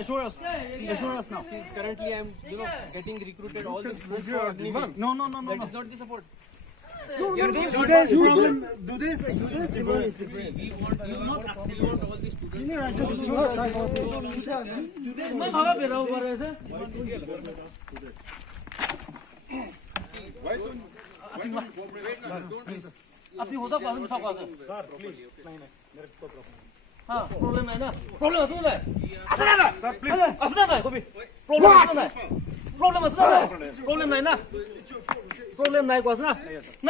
Assure us. Assure us now. See, currently I'm, getting recruited all the students for Agni-Week. No. That is not the support. Today's problem. Today's demand is different. We want all the students. Why don't you cooperate? अपनी होता पास में सब पास है Sir, please. मेरे को problem. हाँ problem है ना प्रॉब्लम असली है असली है Sir, please. असली है कोई प्रॉब्लम असली है प्रॉब्लम असली है प्रॉब्लम नहीं ना प्रॉब्लम नहीं कोस ना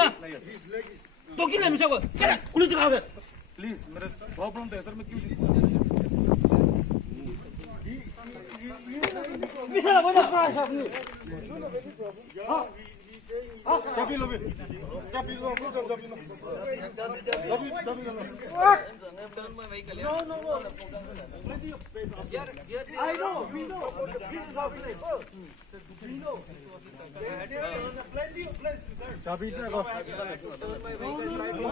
ना तो किन है मुझे को क्या कुछ दिखाओगे Please, मेरे प्रॉब्लम तो है सर मैं क्यों मिशेल बोलो क्रैश आपने हाँ Jabi lo. Turn my vehicle. No. Plenty of space. I know. We know. This is how we live. We know. There is plenty of place to turn. Jabi turn my vehicle. We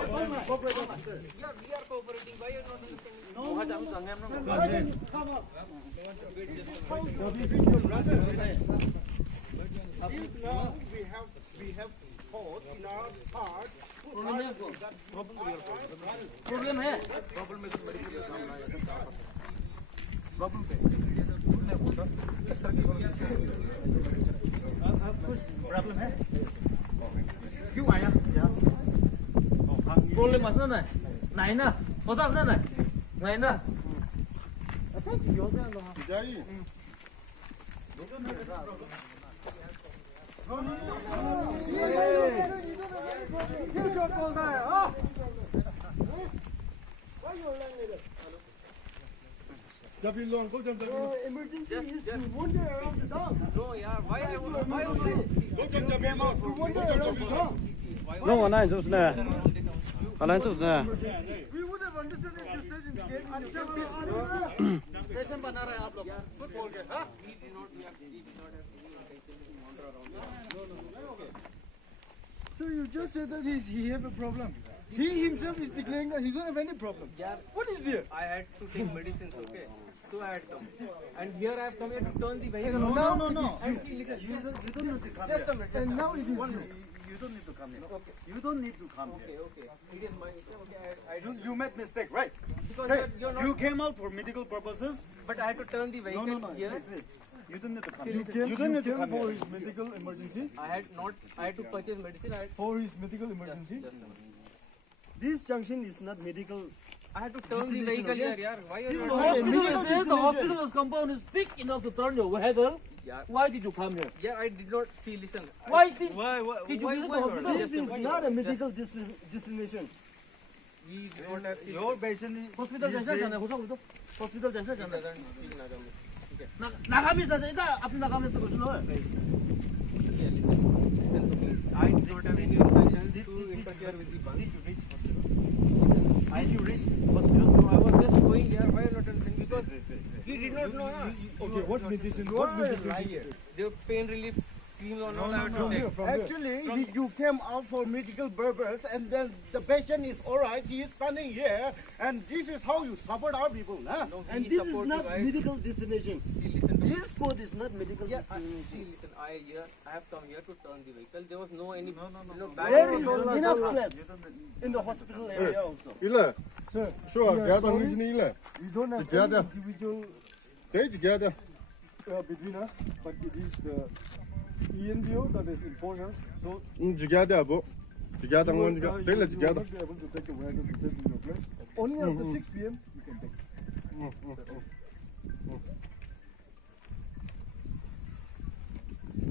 are cooperating. Why are you not understanding? come up Now we have thought in our heart. Problem है Problem is problem पे झूठ नहीं बोलता sir की कुछ problem है क्यों आया प्रॉब्लम असला नहीं ना होता असला नहीं ना emergency is to wander around the dog. No, yeah. Why I want? No, I'm not just there. I'm not just there. We would have understood it just in the game until this station बना रहे हैं आप लोग football के हाँ We did not have any intention to wander around. So you just said that he have a problem. He himself is declaring that he don't have any problem. Yeah. What is there? I had to take medicines, okay? So I had come. And here I have come here to turn the vehicle. No. And see, listen. You don't need to come Just a here. minute. And now it is you don't need to come here. Okay. You don't need to come here. Okay. It is my okay. I You made mistake, right? because Say, you're not. you came out for medical purposes. But I had to turn the vehicle No. here. You don't need to come here. You don't need to come for here. his medical emergency. I had to purchase medicine. For his medical emergency. Just a minute. This junction is not medical. I had to turn the vehicle here, yaar. Why are you The not? hospital's compound is big enough to turn your vehicle. Yeah. Why did you come here? Yeah, I did not see. Listen. Why did you Why visit the hospital? This is not a medical destination. We did not have. Your patient is. Hospital जैसा जाना है होता hospital जैसा जाना है ठीक है. नाकामी से इधर अपने नाकामी से कुछ नहीं है Yeah, listen to me. I did not have any intention to interfere with the bandh. Did you reach hospital? Did you reach hospital? No, I was just going there. Why not understand? Because he did not know. Okay, what medicine? You What are medicine? lying. The pain relief cream or not. I had to From take. here, from here. Actually, you came out for medical purpose, and then the patient is all right. He is standing here, and this is how you support our people, huh? No, And he this is support not you guys. medical destination. See, listen to me. This spot is not medical Yeah, destination. see, listen. I have come here to turn the vehicle. There was no any. No, There is enough place in the hospital area also. ile Sir, sure we are gather sorry. ni ile we don't have Together. any individual they together between us, but it is the ENBO that is enforced us. So together bo together you will, one you they will together not be able to take a wagon to take to your place. Only after 6 p.m. you can take.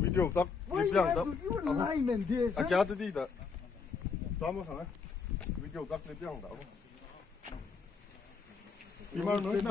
video tắt Why đi you have tắt to you lie, man? This. à gather đi đó tao mới thằng video tắt đi đó đi mà nói